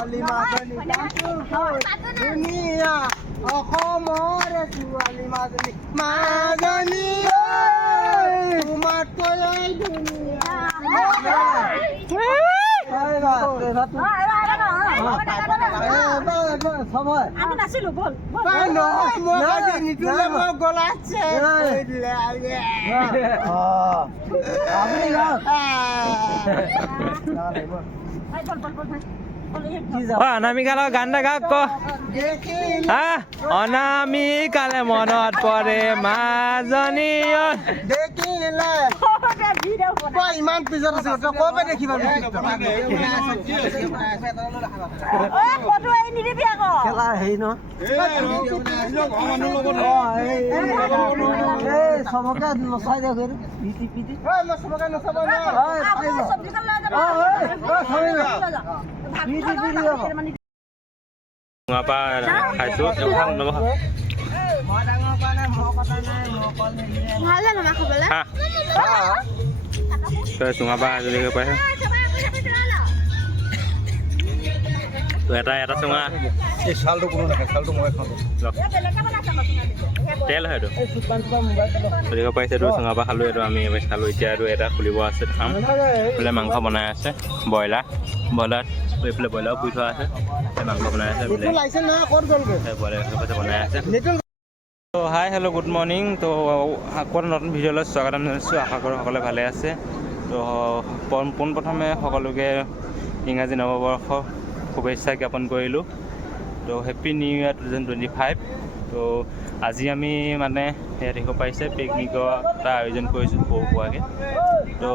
ছোৱালী মাজনী ধুনীয়া অসমৰ ছোৱালী মাজনী মাজনী তোমাতকৈ ধুনীয়া আমি নাছিলো বল অনামিকালৈ গান এটা গাওক ক অনামিকালে মনত পৰে মাজনী দেখিলে ইমান পিছত আছে তই ক'ৰ পৰা দেখিবা খেলা হেৰি ন চবকে নচাই দিয়ক চবকে নচাব খাইছো চুঙাপা হাজৰিকা পাইছে এটা চুঙা এই চালটো কোনো নাখায় চালটো মই খাওঁ তেল হয় এইটো হাজৰিকা পাইছে এইটো চুঙাপা খালোঁ এইটো আমি এবাৰ খালোঁ এতিয়া এইটো এটা খুলিব আছে খাম এইফালে মাংস বনাই আছে ব্ৰইলাৰ এইফালে ব্ৰইলাৰো পুৰি থোৱা আছে মাংস বনাই আছে ব্ৰইলাৰ বনাই আছে হাই হেল্ল' গুড মৰ্ণিং তো আকৌ নতুন ভিডিঅ'লৈ স্বাগতম জনাইছোঁ আশা কৰোঁ সকলোৱে ভালে আছে তো পোনপ্ৰথমে সকলোকে ইংৰাজী নৱবৰ্ষ শুভেচ্ছা জ্ঞাপন কৰিলোঁ তো হেপ্পী নিউ ইয়েৰ 2025 তো আজি আমি মানে ইয়াত দেখিব পাৰিছে পিকনিকৰ এটা আয়োজন কৰিছোঁ সৰু সুৰাকৈ তো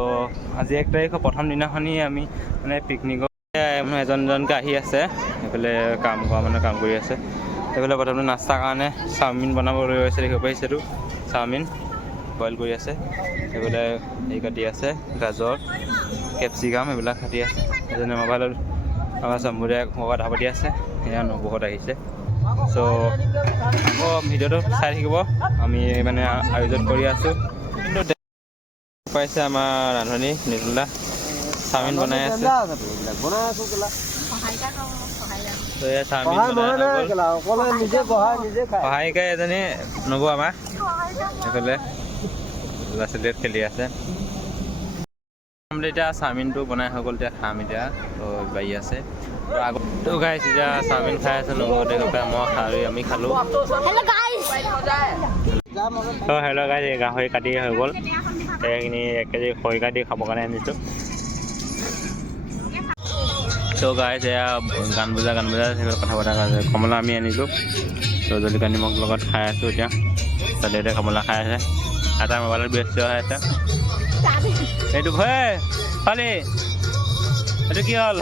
আজি 1 তাৰিখৰ প্ৰথম দিনাখনি আমি মানে পিকনিকৰ এজনকৈ আহি আছে সেইফালে কাম কৰা মানে কাম কৰি আছে সেইফালে প্ৰথমতে নাস্তাৰ কাৰণে চাওমিন বনাব লৈ আছে দেখিব পাৰিছেতো চাওমিন বইল কৰি আছে সেইফালে হেৰি কাটি আছে গাজৰ কেপচিকাম এইবিলাক কাটি আছে এজনে মোবাইলত আমাৰ চম্বুদাই কথা পাতি আছে সেয়া বহুত আহিছে চ' আকৌ ভিডিঅ'টো চাই থাকিব আমি মানে আয়োজন কৰি আছোঁ কিন্তু পাইছে আমাৰ ৰান্ধনি নিতুলা চাওমিন বনাই আছে সহায়িকা এজনী নব আমাৰ সেইফালে ল'ৰা ছোৱালীয়ে খেলি আছে এতিয়া চাওমিনটো বনাই হৈ গ'ল এতিয়া খাম এতিয়া বাঢ়ি আছে আগতো গাইছ এতিয়া চাওমিন খাই আছে নবতে মই আমি খালোঁ হেল্ল' গাইছ গাহৰি কাটি হৈ গ'ল সেইখিনি 1 কেজি খৰিকা দি খাবৰ কাৰণে আনিছোঁ তো গাইজ এয়া গান বজা সেইবিলাক কথা পতা কমলা আমি আনিলোঁ তো জলকীয়া নিমখ লগত খাই আছোঁ এতিয়া ছোৱালীহঁতে কমলা খাই আছে এটা মোবাইলত ব্যস্ত হৈ আছে এইটো ভয় খালি এইটো কি হ'ল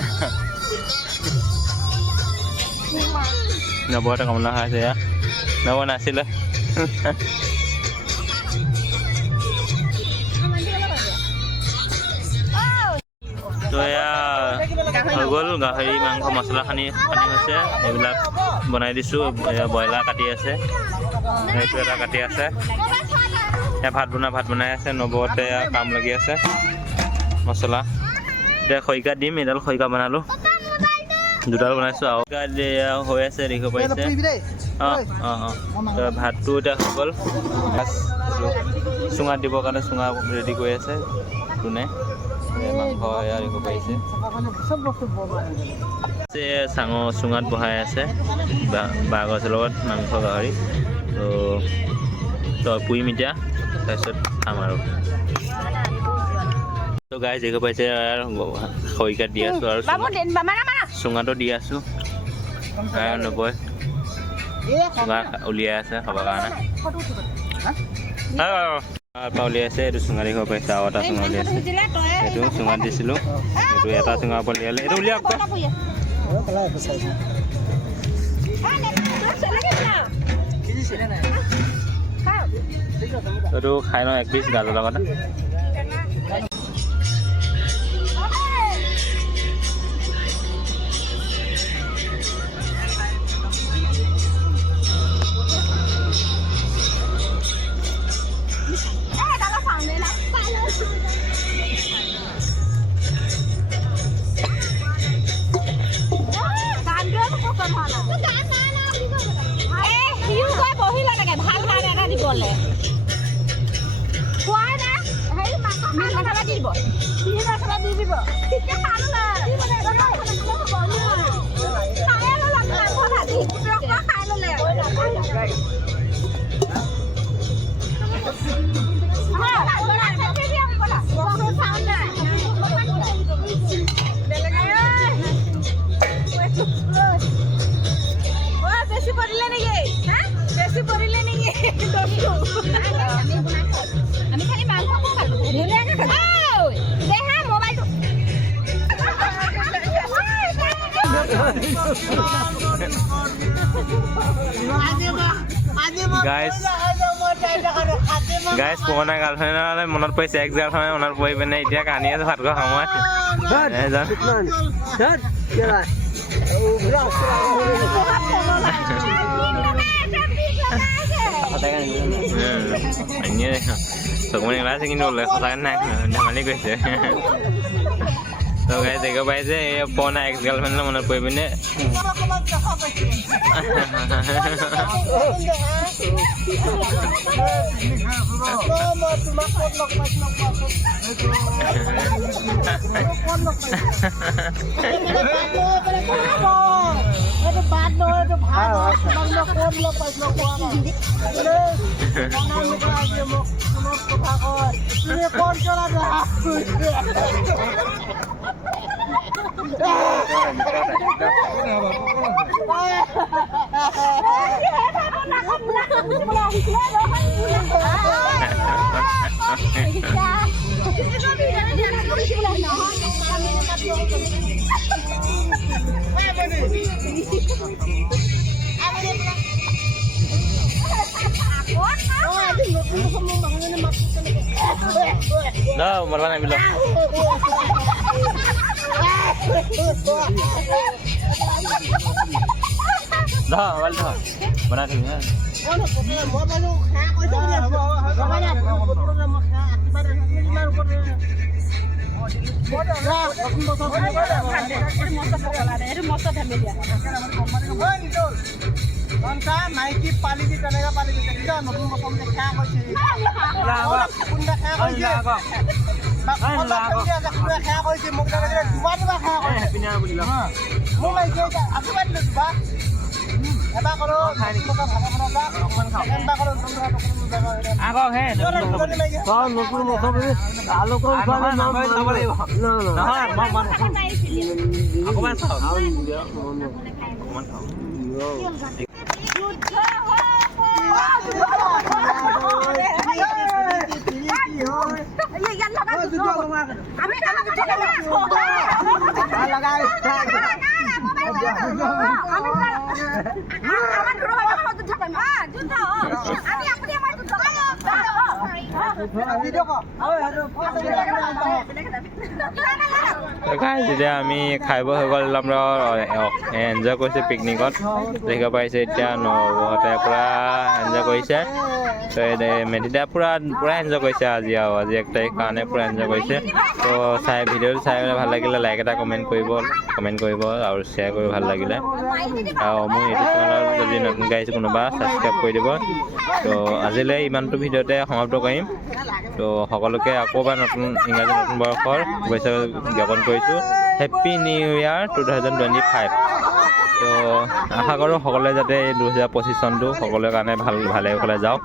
নবৌহঁতে কমলা খাই আছে এয়া নবৌ নাছিলে তো এয়া হৈ গ'ল গাহৰি মাংস মছলা সানি হৈছে এইবিলাক বনাই দিছোঁ ব্ৰইলাৰ কাটি আছে এইটো এটা কাটি আছে ভাত বনাই আছে নবৌহঁতে কাম লাগি আছে মছলা এতিয়া খৰিকা দিম এডাল খৰিকা বনালোঁ দুডাল বনাইছোঁ আৰু হৈ আছে দেখিব পাৰিছে ভাতটো এতিয়া হৈ গ'ল চুঙাত দিবৰ কাৰণে চুঙা ৰেডি কৰি আছে কোনে মাংস এয়া দেখিব পাৰিছে চাঙৰ চুঙাত বহাই আছে বাঁহ গছৰ লগত মাংস গাহৰি তো পুৰিম এতিয়া তাৰপিছত খাম আৰু তো গাই দেখিব পাৰিছে খৰিকাত দি আছোঁ আৰু চুঙাটো দি আছোঁ নবৈ চুঙা উলিয়াই আছে খাবৰ কাৰণে উলিয়াই আছে এইটো চুঙা দেখিব পাৰিছে আৰু এটা চুঙা উলিয়াইছে এইটো চুঙাত দিছিলোঁ এইটো এটা চুঙাৰ পৰা উলিয়ালে এইটো উলিয়াওক এইটো খাই লওঁ 1 পিচ গাজৰ লগতে খাবলে কোৱাই না হেৰি মাংস খালা দি দিব খালা দি দিব ঠিকে খালো না খাই ললে মাংস ভাজি ৰকা খাই ললে বেশি পড়লে নাকি হ্যাঁ বেশি পড়লে নাকি আমি খালি মাংস খাবো দেখা মোবাইলটো গাইজ পুৰণা গাৰ্লফ্ৰেণ্ডৰ মনত পৰিছে এক্স গাৰ্লফ্ৰেণ্ড মনত পৰি পিনে এতিয়া কান্দি আছে ভাত খোৱা সময়ত চকুমনি ওলাইছে কিন্তু সঁচাকৈ নাই ধেমালি কৰিছে তো গাইজ দেখিব পাইছে এই পুৰণা এক্স গাৰ্লফ্ৰেণ্ডৰ মনত পৰি পিনে Đâu, một lần này bị lột. Đó, bắt thôi. Bắt ra thì nhá. নাইকি পালি দি তেনেকা পালি দি তেতিয়া নতুন বছৰ দেখা কৈছে কোনটা খা কৈছে খা কৈছে মোক দুবাৰ খা কৈছে মোক লাগিছে আশীৰ্বাদ দিলো দুবাৰ এবাৰ কৰো এবাৰ কৰো আগৰ হে নতুন বছৰ আলু কম খোৱা নহয় অকমান চাওক যেতিয়া আমি খাই বৈ হৈ গ'ল আমরা এনজয় কৰিছে পিকনিকত দেখিব পাইছে এতিয়া নবহঁতে পুৰা এনজয় কৰিছে তো মেডিদা পুৰা এনজয় কৰিছে আজি 1 তাৰিখ কাৰণে পুৰা এনজয় কৰিছে তো ভিডিঅ'টো চাই ভাল লাগিলে লাইক এটা কমেণ্ট কৰিব আৰু শ্বেয়াৰ কৰি ভাল লাগিলে আৰু মোৰ ইউটিউব চেনেলত যদি নতুনকৈ আহিছে কোনোবা ছাবস্ক্ৰাইব কৰি দিব তো আজিলৈ ইমানটো ভিডিঅ'তে সমাপ্ত কৰিম তো সকলোকে আকৌ এবাৰ ইংৰাজী নতুন বৰ্ষৰ শুভেচ্ছা জ্ঞাপন কৰিছোঁ হেপ্পী নিউ ইয়াৰ 2025 তো আশা কৰোঁ সকলোৱে যাতে 2025 চনটো সকলোৰে কাৰণে ভালে কুশলে যাওক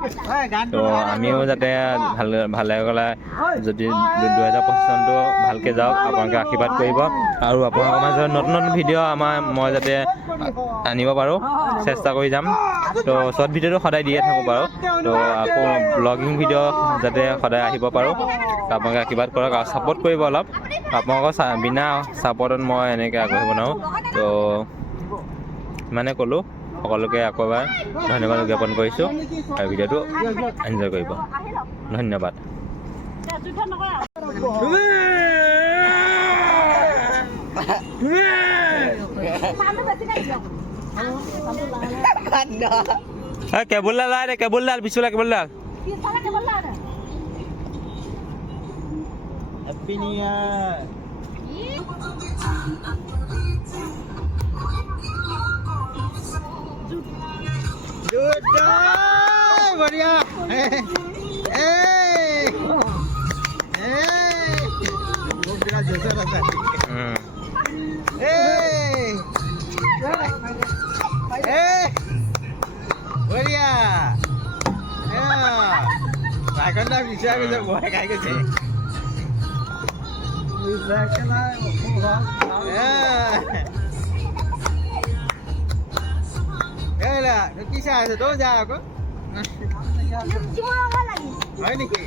তো আমিও যাতে ভালে কুশলে যদি 2025 চনটো ভালকৈ যাওক আপোনালোকে আশীৰ্বাদ কৰিব আৰু আপোনালোকৰ মাজত নতুন ভিডিঅ' মই যাতে আনিব পাৰোঁ চেষ্টা কৰি যাম তো শ্বৰ্ট ভিডিঅ'টো সদায় দিয়ে থাকোঁ বাৰু তো আকৌ ব্লগিং ভিডিঅ' যাতে সদায় আহিব পাৰোঁ আপোনালোকে আশীৰ্বাদ কৰক আৰু ছাপোৰ্ট কৰিব অলপ আপোনালোকৰ বিনা ছাপোৰ্টত মই এনেকৈ আগবাঢ়িব নোৱাৰোঁ তো মানে ক'লোঁ সকলোকে আকৌ এবাৰ ধন্যবাদ জ্ঞাপন কৰিছোঁ আৰু ভিডিঅ'টো এনজয় কৰিব ধন্যবাদ কেবুলডাল লাই দে কেবুলডাল পিছফালে কেবুলডাল happy new year Good time! বঢ়িয়া মোক বিৰাট জোচত আছে বঢ়িয়া ভাগনটা বিচাৰ গৈছে বহাই খাই গৈছে কি চাই আছে তই যা আকৌ হয় নেকি